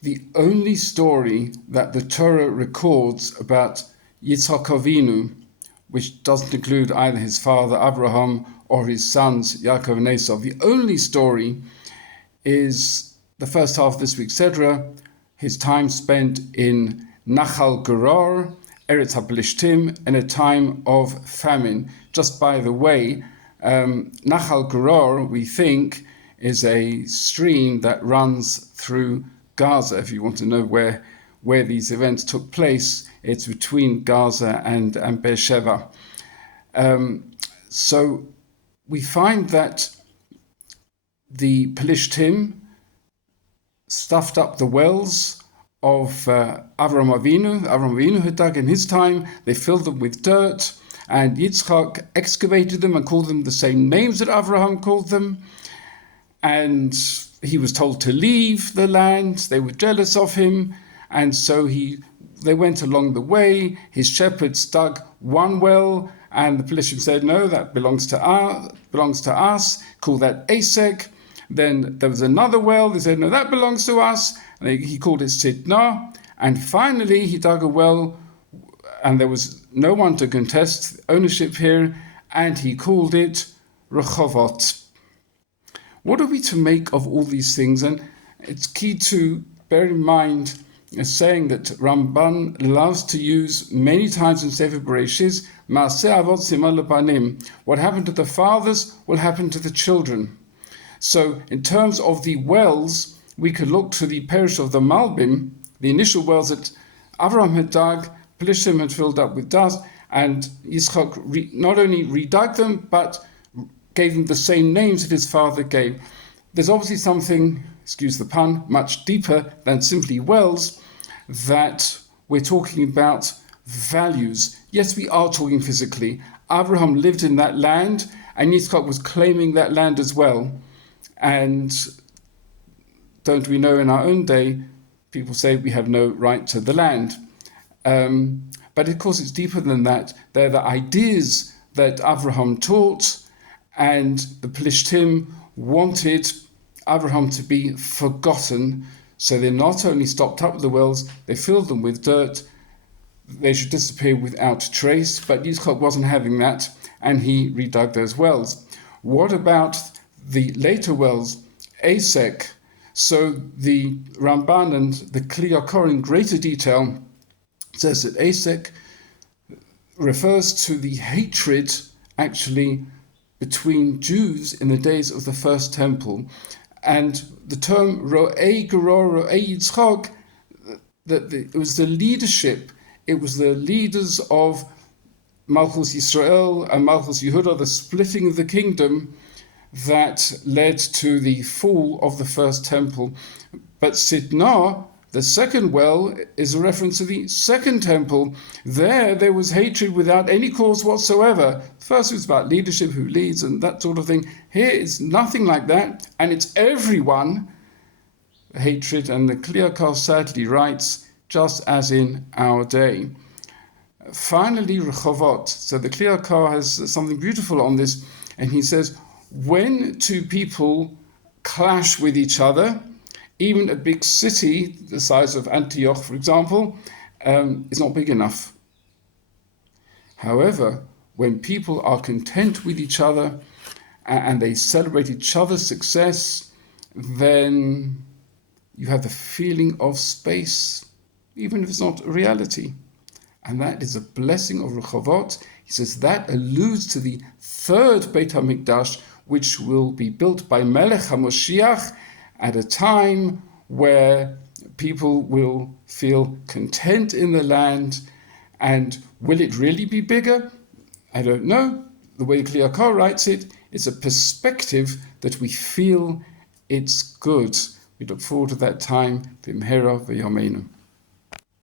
the only story that the Torah records about Yitzchak Avinu, which doesn't include either his father Abraham or his sons Yaakov and Esau. The only story is the first half of this week's Sedra, his time spent in Nachal Gerar, Eretz HaPelishtim, in a time of famine. Just by the way, Nachal Gerar, we think, is a stream that runs through Gaza. If you want to know where these events took place, it's between Gaza and Beersheba. So we find that the Pelishtim stuffed up the wells of Avraham Avinu. Avraham Avinu had dug in his time. They filled them with dirt, and Yitzchak excavated them and called them the same names that Avraham called them. And he was told to leave the land. They were jealous of him, and so they went along the way. His shepherds dug one well, and the Pelishtim said, "No, that belongs to us. Call that Esek." Then there was another well. They said, "No, that belongs to us." And he called it Sidna. And finally, he dug a well, and there was no one to contest ownership here, and he called it Rehovot. What are we to make of all these things? And it's key to bear in mind a saying that Ramban loves to use many times in Sefer Bereshis, Maaseh Avot Siman Lebanim. What happened to the fathers will happen to the children. So in terms of the wells, we could look to the parish of the Malbim, the initial wells that Avraham had dug, Pelishtim had filled up with dust, and Yitzchak not only redug them, but gave them the same names that his father gave. There's obviously something, excuse the pun, much deeper than simply wells, that we're talking about values. Yes, we are talking physically. Abraham lived in that land, and Yitzchak was claiming that land as well. And don't we know in our own day, people say we have no right to the land. But of course, it's deeper than that. They're the ideas that Abraham taught, and the Pelishtim wanted Abraham to be forgotten. So they not only stopped up the wells, they filled them with dirt. They should disappear without trace. But Yitzchak wasn't having that, and he redug those wells. What about the later wells, Esek? So the Ramban and the Kli Yakar in greater detail says that Esek refers to the hatred actually between Jews in the days of the first temple. And the term Ro'ei Geror, Ro'ei Yitzchak, it was the leadership, it was the leaders of Malchus Yisrael and Malchus Yehuda, the splitting of the kingdom, that led to the fall of the first temple. But Sidna, the second well, is a reference to the second temple. There was hatred without any cause whatsoever. First it was about leadership, who leads and that sort of thing. Here it's nothing like that, and it's everyone hatred. And the Kli Yakar sadly writes, just as in our day. Finally, Rehovot. So the Kli Yakar has something beautiful on this, and he says, when two people clash with each other, even a big city the size of Antioch, for example, is not big enough. However, when people are content with each other and they celebrate each other's success, then you have the feeling of space, even if it's not a reality. And that is a blessing of Rehovot. He says that alludes to the third Beit HaMikdash, which will be built by Melech HaMoshiach at a time where people will feel content in the land. And will it really be bigger? I don't know. The way Kli Yakar writes it, it's a perspective that we feel it's good. We look forward to that time. V'imhera v'yameinu.